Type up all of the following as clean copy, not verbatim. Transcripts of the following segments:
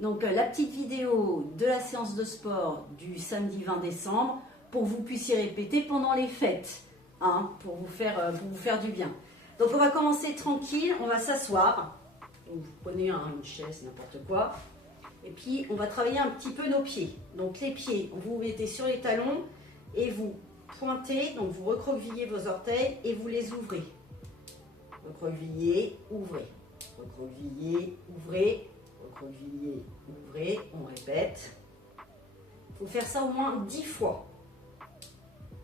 Donc la petite vidéo de la séance de sport du samedi 20 décembre pour que vous puissiez répéter pendant les fêtes, hein, pour vous faire du bien. Donc on va commencer tranquille, on va s'asseoir. Vous prenez une chaise, n'importe quoi. Et puis on va travailler un petit peu nos pieds. Donc les pieds, vous vous mettez sur les talons et vous pointez, donc vous recroquevillez vos orteils et vous les ouvrez. Recroquevillez, ouvrez. Recroquevillez, ouvrez. Recroquevillez, ouvrez. On répète. Il faut faire ça au moins 10 fois.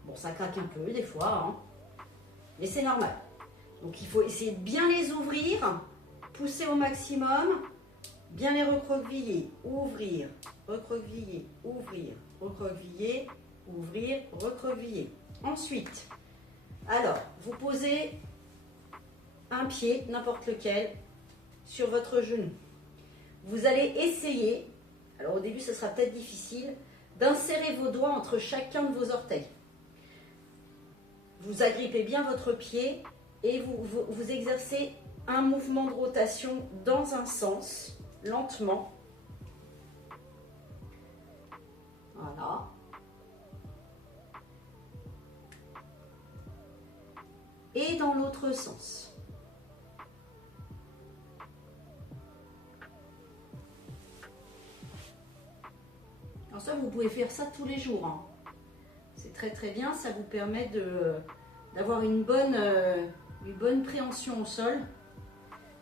Bon, ça craque un peu des fois, hein, mais c'est normal. Donc il faut essayer de bien les ouvrir, pousser au maximum, bien les recroqueviller, ouvrir, recroqueviller, ouvrir, recroqueviller, ouvrir, recroqueviller. Ensuite, alors, vous posez un pied, n'importe lequel, sur votre genou. Vous allez essayer, alors au début ce sera peut-être difficile, d'insérer vos doigts entre chacun de vos orteils. Vous agrippez bien votre pied et vous exercez un mouvement de rotation dans un sens, lentement. Voilà. Et dans l'autre sens. Alors ça, vous pouvez faire ça tous les jours, hein. C'est très très bien, ça vous permet d'avoir une bonne préhension au sol.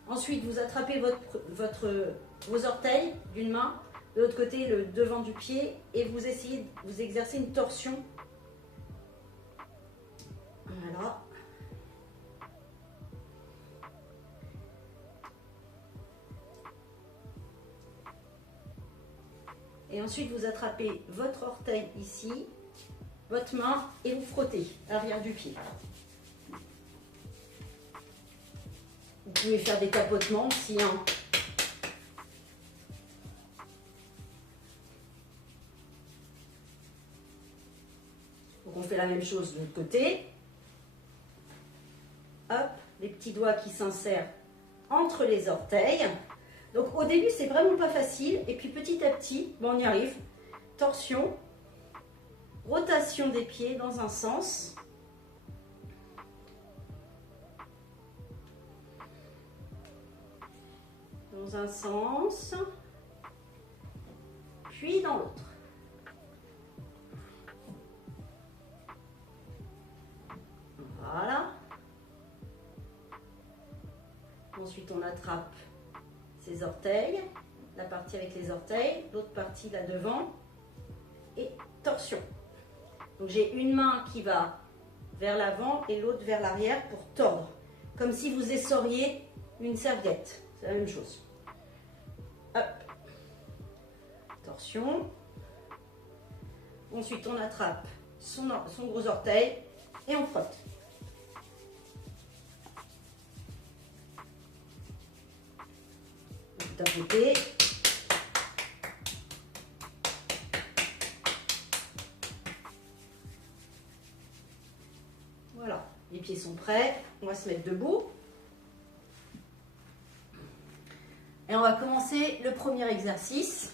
Ensuite, vous attrapez vos orteils d'une main, de l'autre côté le devant du pied et vous essayez, vous exercez une torsion. Voilà. Et ensuite, vous attrapez votre orteil ici, votre main et vous frottez l'arrière du pied. Vous pouvez faire des tapotements aussi, hein. Donc on fait la même chose de l'autre côté. Hop, les petits doigts qui s'insèrent entre les orteils. Donc au début, c'est vraiment pas facile. Et puis petit à petit, bon, on y arrive. Torsion, rotation des pieds dans un sens. Dans un sens. Puis dans l'autre. Voilà. Ensuite, on attrape ses orteils, la partie avec les orteils, l'autre partie là devant, et torsion. Donc j'ai une main qui va vers l'avant et l'autre vers l'arrière pour tordre, comme si vous essoriez une serviette. C'est la même chose. Hop. Torsion. Ensuite, on attrape son gros orteil et on frotte. Tapoter. Voilà, les pieds sont prêts, on va se mettre debout. Et on va commencer le premier exercice.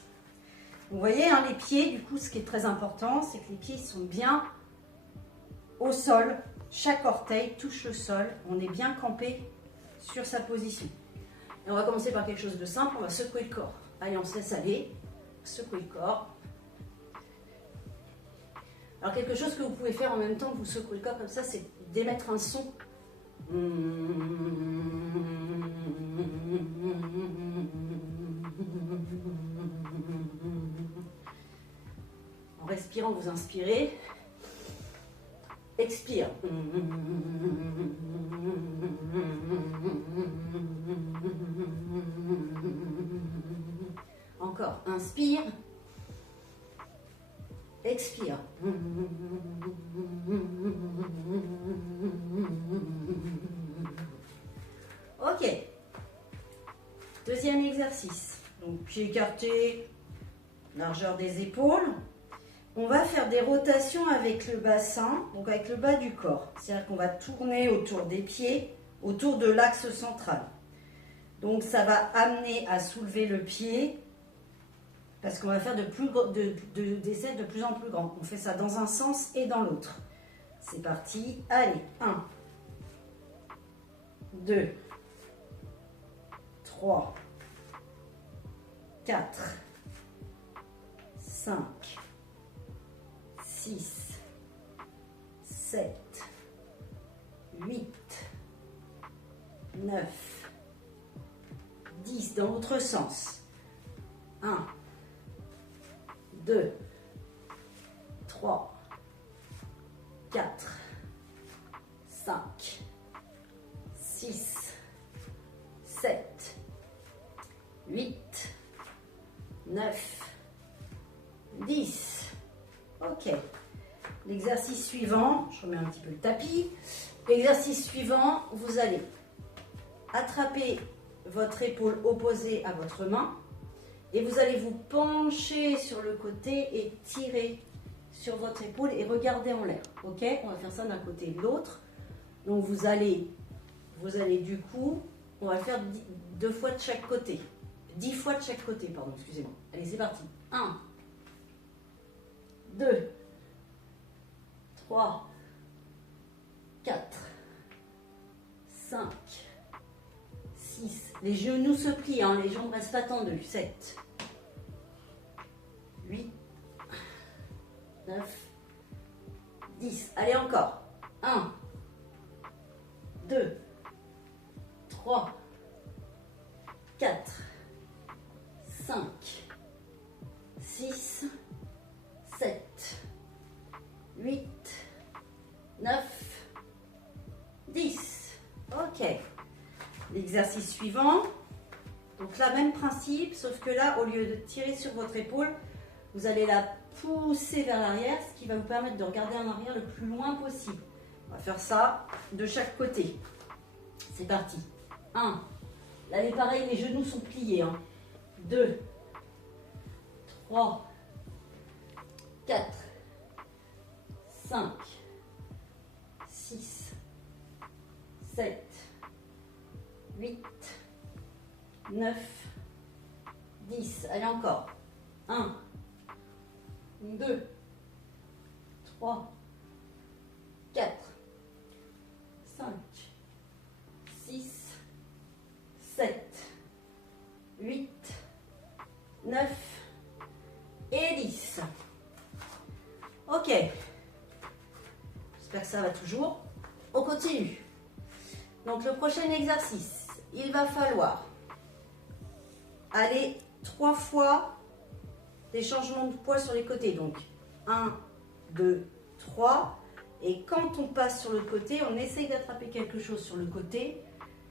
Vous voyez, hein, les pieds, du coup, ce qui est très important, c'est que les pieds sont bien au sol. Chaque orteil touche le sol, on est bien campé sur sa position. Et on va commencer par quelque chose de simple, on va secouer le corps. Allez, on se laisse aller, secouer le corps. Alors quelque chose que vous pouvez faire en même temps que vous secouez le corps comme ça, c'est d'émettre un son. En respirant, vous inspirez. Expire. Encore. Inspire. Expire. Ok. Deuxième exercice. Donc, pieds écartés, largeur des épaules. On va faire des rotations avec le bassin, donc avec le bas du corps. C'est-à-dire qu'on va tourner autour des pieds, autour de l'axe central. Donc ça va amener à soulever le pied Parce qu'on va faire des cercles de plus en plus grands. On fait ça dans un sens et dans l'autre. C'est parti. Allez, 1, 2, 3, 4, 5, 6, 7, 8, 9, 10. Dans l'autre sens. 1, 2, 3, 4, 5, 6, 7, 8, 9, 10. Ok. L'exercice suivant, je remets un petit peu le tapis. L'exercice suivant, vous allez attraper votre épaule opposée à votre main et vous allez vous pencher sur le côté et tirer sur votre épaule et regarder en l'air. Ok, on va faire ça d'un côté et de l'autre. Donc vous allez du coup, on va faire 2 fois de chaque côté. 10 fois de chaque côté, pardon, excusez-moi. Allez, c'est parti. 1, 2, 3, 4, 5, 6. Les genoux se plient, hein, les jambes ne restent pas tendues. 7, 8, 9, 10. Allez, encore. 1, 2, 3, 4, 5, 6, 7, 8, 9, 10. Ok. L'exercice suivant. Donc là, même principe, sauf que là, au lieu de tirer sur votre épaule, vous allez la pousser vers l'arrière, ce qui va vous permettre de regarder en arrière le plus loin possible. On va faire ça de chaque côté. C'est parti. 1. Là, pareil, les genoux sont pliés. 2, 3, 4, 5, 6, 7, 8, 9, 10. Allez, encore. 1, 2, 3, 4, 5, 6, 7, 8, 9 et 10. Ok. J'espère que ça va toujours. On continue. Donc le prochain exercice, il va falloir aller 3 fois des changements de poids sur les côtés. Donc 1, 2, 3. Et quand on passe sur le côté, on essaye d'attraper quelque chose sur le côté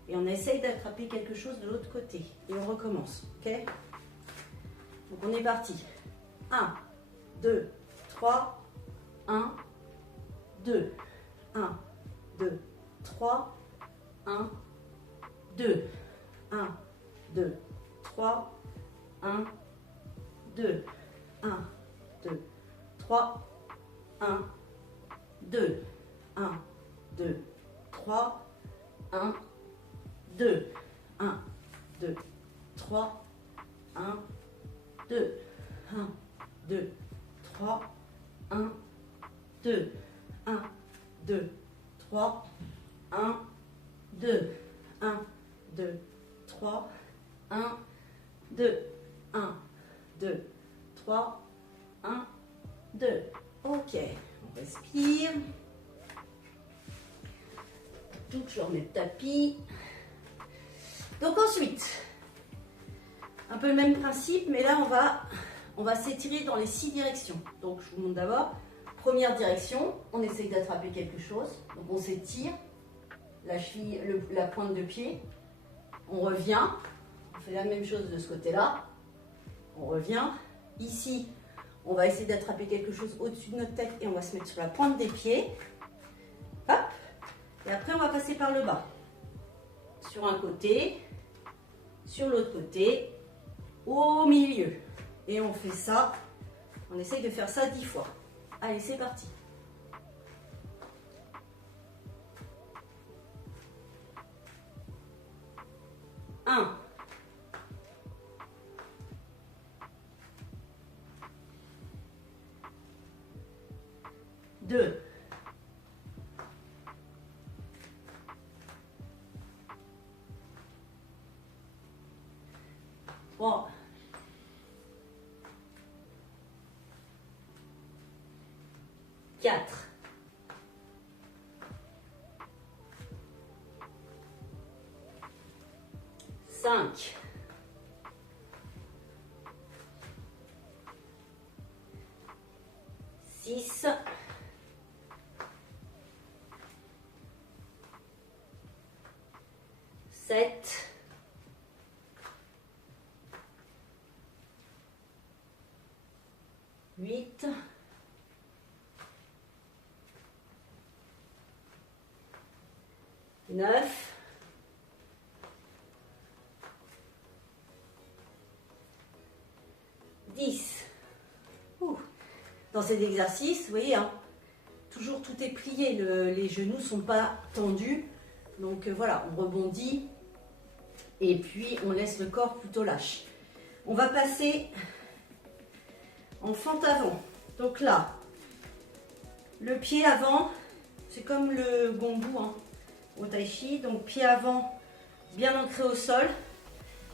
et on essaye d'attraper quelque chose de l'autre côté. Et on recommence. Ok? Donc on est parti. 1, 2, 3, 1, 2, 1, 2, 3, 1, 2, 1, 2, 3, 1, 2, 1, 2, 3, 1, 2, 1, 2, 3, 1, 2, 1, 2, 3, 1, 2, 1, 2, 3, 1, 2, 1, 2, 3, 1, 2, 1, 2, 3, 1, 2, 1, 2, 3, 1, 2. Ok, on respire. Donc je remets le tapis. Donc ensuite, un peu le même principe, mais là on va s'étirer dans les 6 directions. Donc je vous montre d'abord. Première direction, on essaye d'attraper quelque chose. Donc on s'étire, la cheville, la pointe de pied. On revient, on fait la même chose de ce côté-là. On revient. Ici, on va essayer d'attraper quelque chose au-dessus de notre tête et on va se mettre sur la pointe des pieds. Hop. Et après, on va passer par le bas. Sur un côté, sur l'autre côté, au milieu. Et on fait ça, on essaye de faire ça 10 fois. Allez, c'est parti. 1, 2, 3, 4, 5, 6, 7, 8, 9, 10. Dans cet exercice, vous voyez, hein, toujours tout est plié, les genoux ne sont pas tendus. Donc voilà, on rebondit et puis on laisse le corps plutôt lâche. On va passer en fente avant. Donc là, le pied avant, c'est comme le gongbu hein, au tai chi. Donc pied avant bien ancré au sol.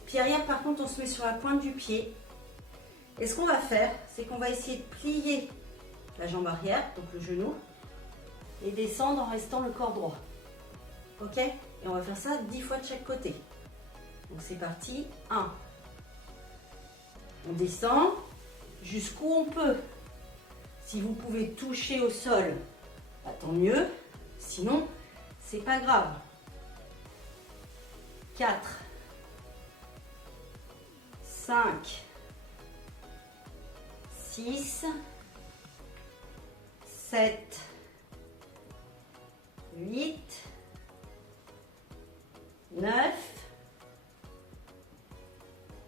Pied arrière, par contre, on se met sur la pointe du pied. Et ce qu'on va faire, c'est qu'on va essayer de plier la jambe arrière, donc le genou, et descendre en restant le corps droit. Ok? Et on va faire ça 10 fois de chaque côté. Donc c'est parti. 1. On descend jusqu'où on peut. Si vous pouvez toucher au sol, bah, tant mieux. Sinon, c'est pas grave. 4, 5, 6, 7, 8, 9,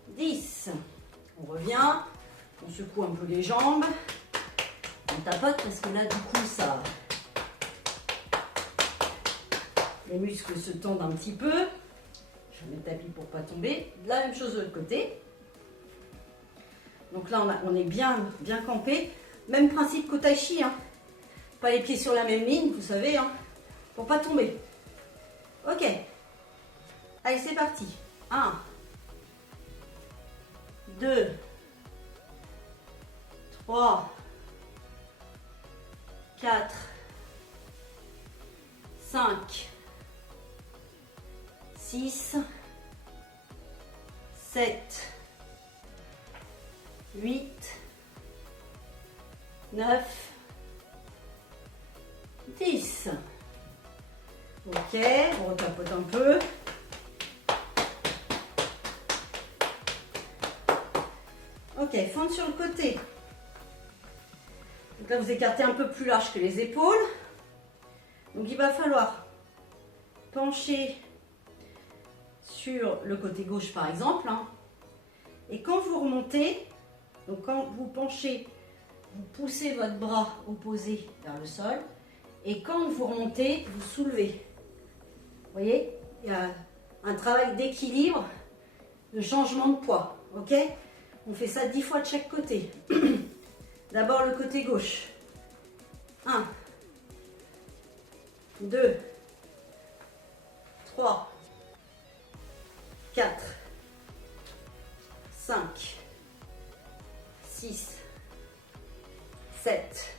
10. On revient, on secoue un peu les jambes, on tapote parce que là du coup ça, les muscles se tendent un petit peu. Je mets le tapis pour pas tomber. La même chose de l'autre côté. Donc là on est bien campé. Même principe qu'au tai chi, hein. Pas les pieds sur la même ligne, vous savez, hein, pour pas tomber. Ok. Allez, c'est parti. 1, 2, 3, 4, 5, 6, 7, 8, 9, 10. Ok, on retapote un peu. Ok, fente sur le côté. Donc là, vous écartez un peu plus large que les épaules. Donc il va falloir pencher sur le côté gauche par exemple. Hein. Et quand vous remontez, donc quand vous penchez, vous poussez votre bras opposé vers le sol. Et quand vous remontez, vous soulevez. Vous voyez, il y a un travail d'équilibre, de changement de poids. Ok? On fait ça 10 fois de chaque côté. D'abord le côté gauche. 1, 2, 3, 4, 5, 6, 7,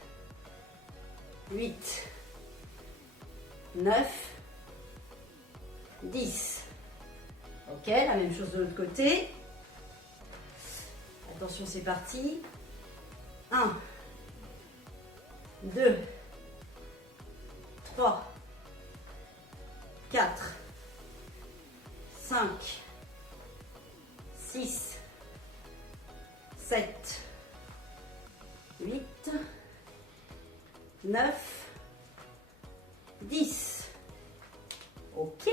8, 9, 10. Ok, la même chose de l'autre côté. Attention, c'est parti. 1, 2, 3, 4, 5, 6, 7, 8, 9, 10. Ok.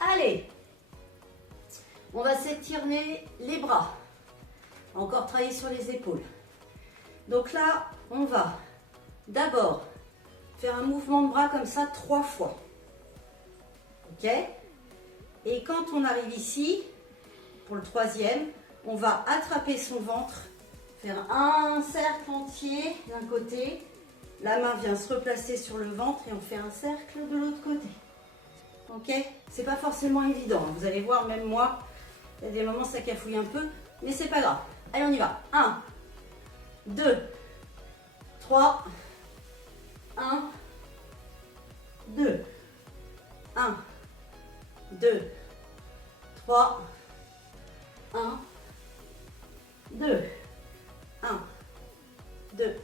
Allez. On va s'étirer les bras. Encore travailler sur les épaules. Donc là, on va d'abord faire un mouvement de bras comme ça 3 fois. Ok? Et quand on arrive ici, pour le troisième, on va attraper son ventre, faire un cercle entier d'un côté La main vient se replacer sur le ventre et on fait un cercle de l'autre côté. Ok? C'est pas forcément évident. Vous allez voir, même moi, il y a des moments ça cafouille un peu, mais c'est pas grave. Allez, on y va. 1, 2, 3, 1, 2, 1, 2, 3, 1, 2, 1, 2,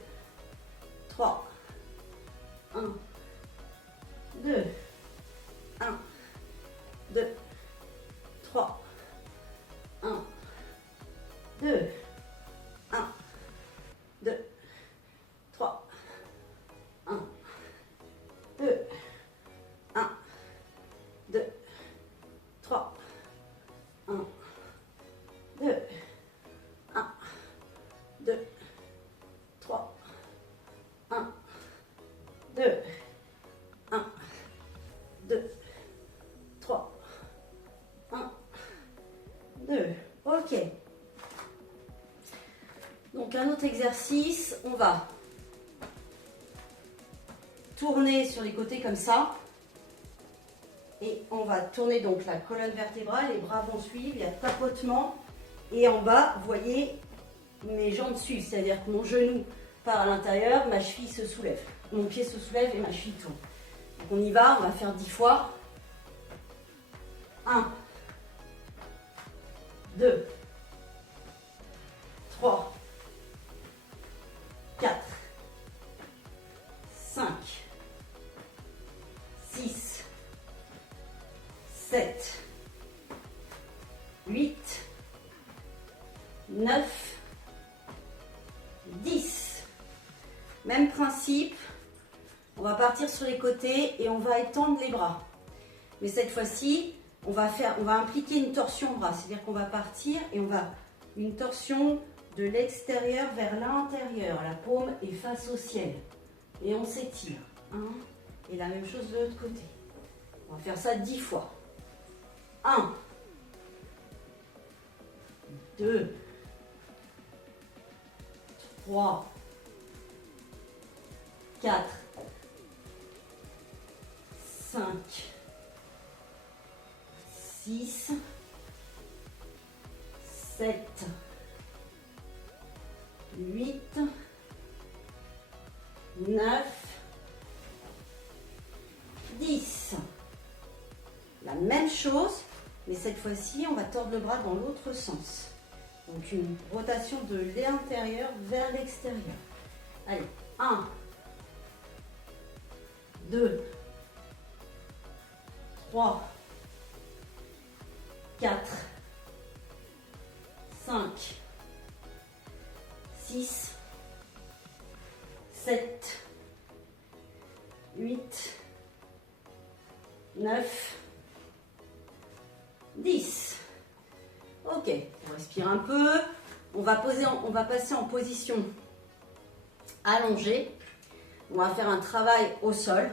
3, 1, 2, 1, 2, 3, 1, 2, 1, 2, 3, 1, 2, 1, 2, 3, 1, 2, 1, 2, 3, 1, 2, 1, 2, 3, 1, 2. Ok. Donc un autre exercice, on va tourner sur les côtés comme ça. Et on va tourner donc la colonne vertébrale, les bras vont suivre, il y a tapotement. Et en bas, vous voyez, mes jambes suivent, c'est-à-dire que mon genou part à l'intérieur, ma cheville se soulève. Mon pied se soulève et ma cheville tourne. Donc on y va, on va faire 10 fois. 1, 2, 3, 4, 5, 6, 7, 8, 9, 10. Même principe, on va partir sur les côtés et on va étendre les bras. Mais cette fois-ci, on va impliquer une torsion au bras, c'est-à-dire qu'on va partir et on va une torsion de l'extérieur vers l'intérieur. La paume est face au ciel. Et on s'étire. Et la même chose de l'autre côté. On va faire ça 10 fois. 1, 2, 3, 4, 5, 6, 7, 8, 9, 10. La même chose, mais cette fois-ci, on va tordre le bras dans l'autre sens. Donc une rotation de l'intérieur vers l'extérieur. Allez, 1, 2, 3, 4, 5, 6, 7, 8, 9, 10. Ok, on respire un peu. On va passer en position allongée. On va faire un travail au sol.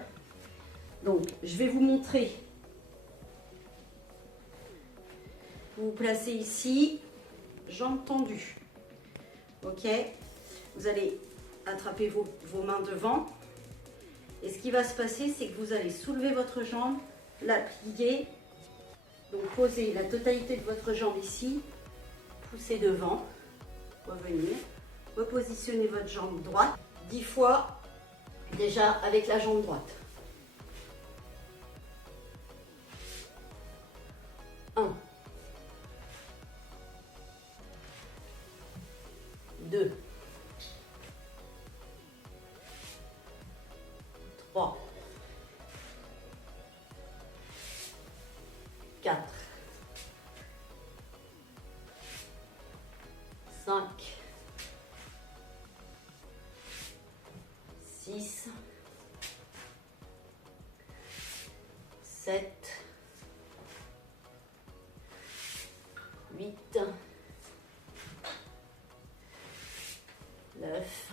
Donc, je vais vous montrer. Vous vous placez ici, jambes tendues. Ok, vous allez attraper vos mains devant. Et ce qui va se passer, c'est que vous allez soulever votre jambe, la plier. Donc, posez la totalité de votre jambe ici, poussez devant, revenir, repositionnez votre jambe droite 10 fois déjà avec la jambe droite. 1, 2, 3, 4, 5, 6, 7, 8, 9,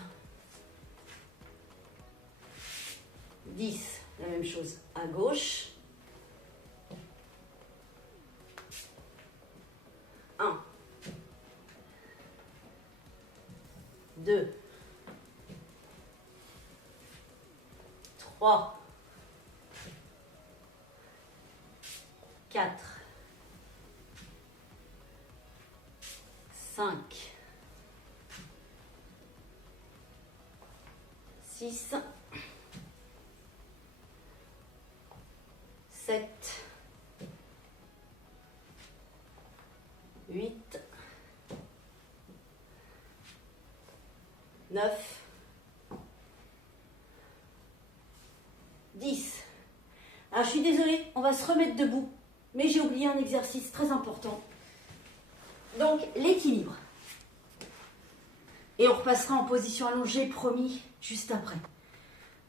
10. La même chose à gauche. 1, 2, 3, 4, 5, 6, 7, 8, 9, 10. Alors je suis désolée, on va se remettre debout, mais j'ai oublié un exercice très important. Donc l'équilibre. Et on repassera en position allongée, promis, juste après.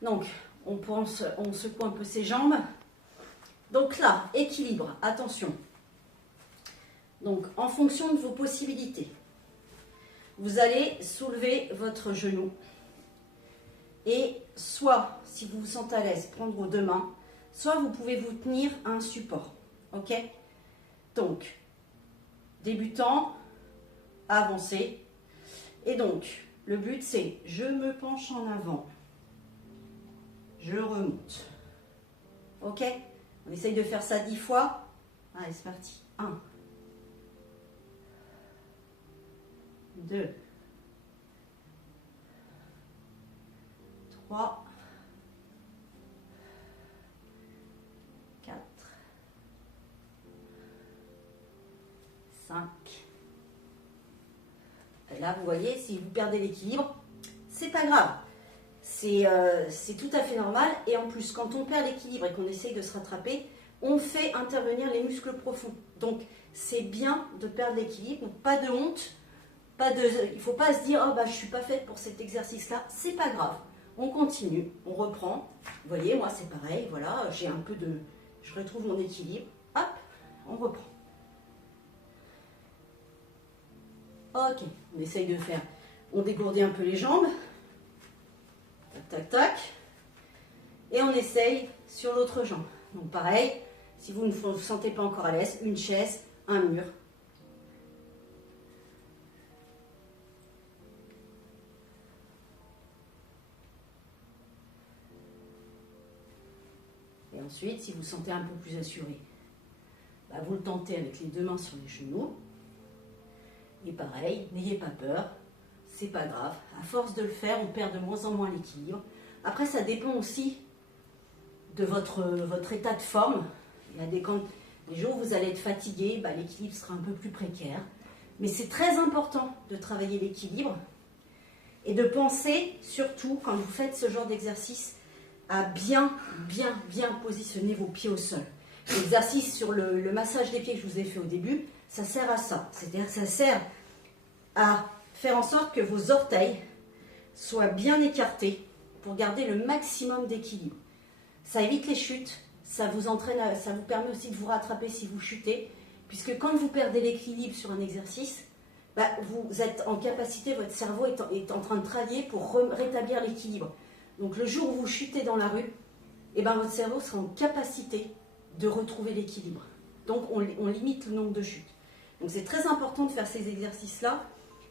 Donc on secoue un peu ses jambes. Donc là, équilibre, attention. Donc en fonction de vos possibilités, vous allez soulever votre genou. Et soit, si vous vous sentez à l'aise, prendre vos deux mains, soit vous pouvez vous tenir à un support. Ok? Donc, débutant, avancé. Et donc, le but c'est, je me penche en avant, je remonte. Ok? On essaye de faire ça 10 fois. Allez, c'est parti. 1, 2, 3, 4, 5. Et là, vous voyez, si vous perdez l'équilibre, c'est pas grave. C'est tout à fait normal. Et en plus, quand on perd l'équilibre et qu'on essaye de se rattraper, on fait intervenir les muscles profonds. Donc, c'est bien de perdre l'équilibre. Pas de honte. Il ne faut pas se dire « Oh, bah, je ne suis pas faite pour cet exercice-là ». C'est pas grave. On continue, on reprend. Vous voyez, moi, c'est pareil. Voilà, j'ai un peu de... Je retrouve mon équilibre. Hop, on reprend. Ok, on essaye de faire... On dégourdit un peu les jambes. Tac, tac, tac. Et on essaye sur l'autre jambe. Donc pareil, si vous ne vous sentez pas encore à l'aise, une chaise, un mur. Et ensuite, si vous vous sentez un peu plus assuré, bah vous le tentez avec les deux mains sur les genoux. Et pareil, n'ayez pas peur, c'est pas grave. À force de le faire, on perd de moins en moins l'équilibre. Après, ça dépend aussi de votre état de forme. Il y a des jours où vous allez être fatigué, bah, l'équilibre sera un peu plus précaire. Mais c'est très important de travailler l'équilibre et de penser, surtout quand vous faites ce genre d'exercice, à bien positionner vos pieds au sol. L'exercice sur le massage des pieds que je vous ai fait au début, ça sert à ça. C'est-à-dire que ça sert à faire en sorte que vos orteils soient bien écartés pour garder le maximum d'équilibre. Ça évite les chutes, ça vous permet aussi de vous rattraper si vous chutez, puisque quand vous perdez l'équilibre sur un exercice, bah, vous êtes en capacité, votre cerveau est en train de travailler pour rétablir l'équilibre. Donc le jour où vous chutez dans la rue, eh ben, votre cerveau sera en capacité de retrouver l'équilibre. Donc on limite le nombre de chutes. Donc c'est très important de faire ces exercices-là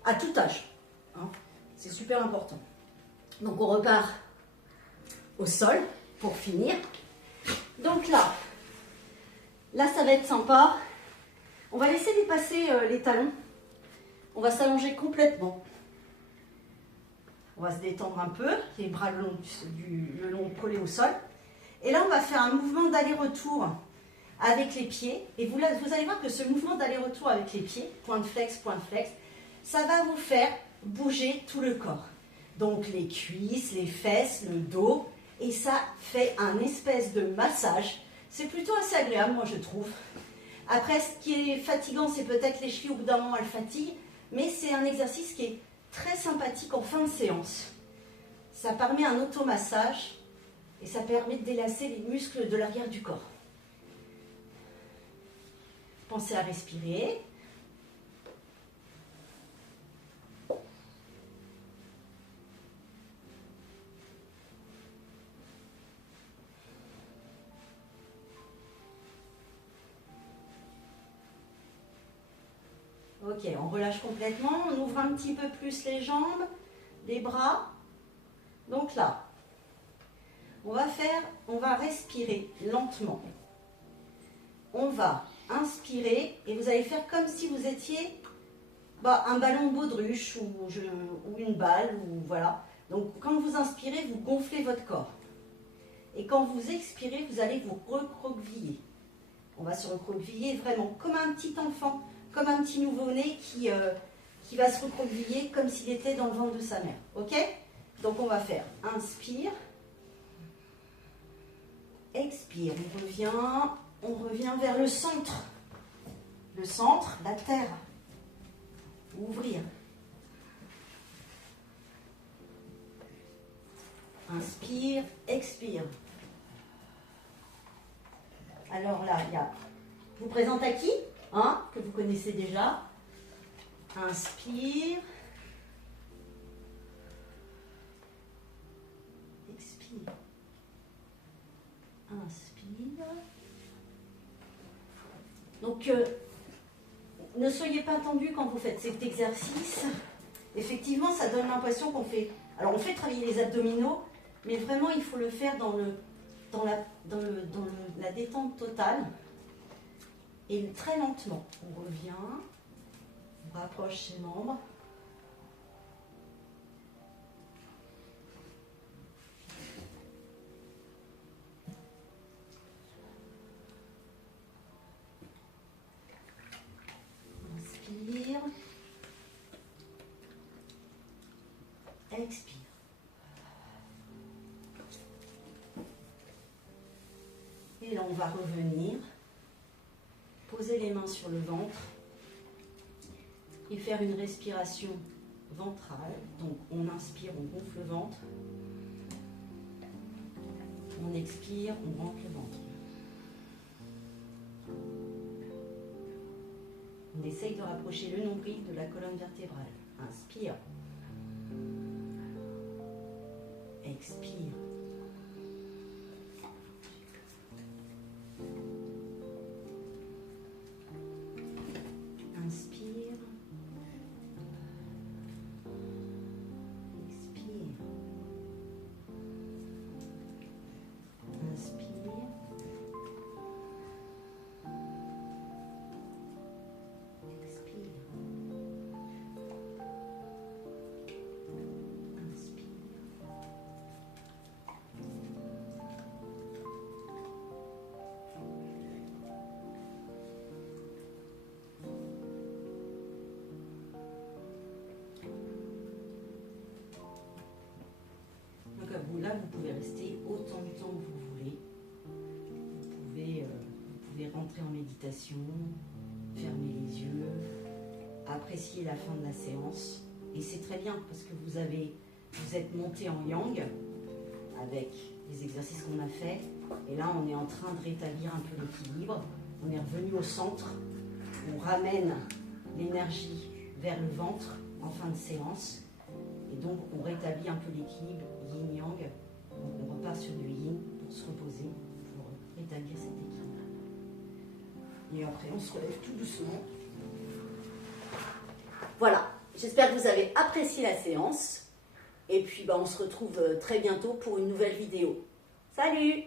à tout âge. Hein. C'est super important. Donc on repart au sol pour finir. Donc là ça va être sympa. On va laisser dépasser les talons. On va s'allonger complètement. On va se détendre un peu, les bras le long collés au sol. Et là, on va faire un mouvement d'aller-retour avec les pieds. Et vous allez voir que ce mouvement d'aller-retour avec les pieds, point de flex, ça va vous faire bouger tout le corps. Donc les cuisses, les fesses, le dos. Et ça fait un espèce de massage. C'est plutôt assez agréable, moi je trouve. Après, ce qui est fatigant, c'est peut-être les chevilles, au bout d'un moment, elles fatiguent. Mais c'est un exercice qui est très sympathique en fin de séance. Ça permet un automassage et ça permet de délasser les muscles de l'arrière du corps. Pensez à respirer. Ok, on relâche complètement, on ouvre un petit peu plus les jambes, les bras. Donc là, On va respirer lentement. On va inspirer et vous allez faire comme si vous étiez un ballon de baudruche ou une balle, ou voilà. Donc quand vous inspirez, vous gonflez votre corps. Et quand vous expirez, vous allez vous recroqueviller. On va se recroqueviller vraiment comme un petit enfant, comme un petit nouveau-né qui va se recroqueviller comme s'il était dans le ventre de sa mère. Ok? Donc on va faire inspire, expire. On revient vers le centre. Le centre, la terre. Ouvrir. Inspire, expire. Alors là, je vous présente à qui, que vous connaissez déjà. Inspire. Expire. Inspire. Donc, ne soyez pas tendu quand vous faites cet exercice. Effectivement, ça donne l'impression qu'on fait... Alors, on fait travailler les abdominaux, mais vraiment, il faut le faire dans la détente totale. Et très lentement. On revient. On rapproche ses membres. Inspire. Expire. Et là, on va revenir, poser les mains sur le ventre et faire une respiration ventrale. Donc, on inspire, on gonfle le ventre. On expire, on rentre le ventre. On essaye de rapprocher le nombril de la colonne vertébrale. Inspire. Expire. Inspire. Expire. Inspire. Expire. Inspire. Donc là, vous pouvez rester autant de temps que vous voulez. Vous pouvez rentrer en méditation, fermer les yeux, apprécier la fin de la séance. Et c'est très bien parce que vous êtes monté en yang avec les exercices qu'on a fait. Et là, on est en train de rétablir un peu l'équilibre. On est revenu au centre. On ramène l'énergie vers le ventre en fin de séance. Et donc, on rétablit un peu l'équilibre yin-yang. Donc, on repart sur du yin pour se reposer, pour rétablir cet équilibre. Et après, on se relève tout doucement. Voilà, j'espère que vous avez apprécié la séance. Et puis, on se retrouve très bientôt pour une nouvelle vidéo. Salut!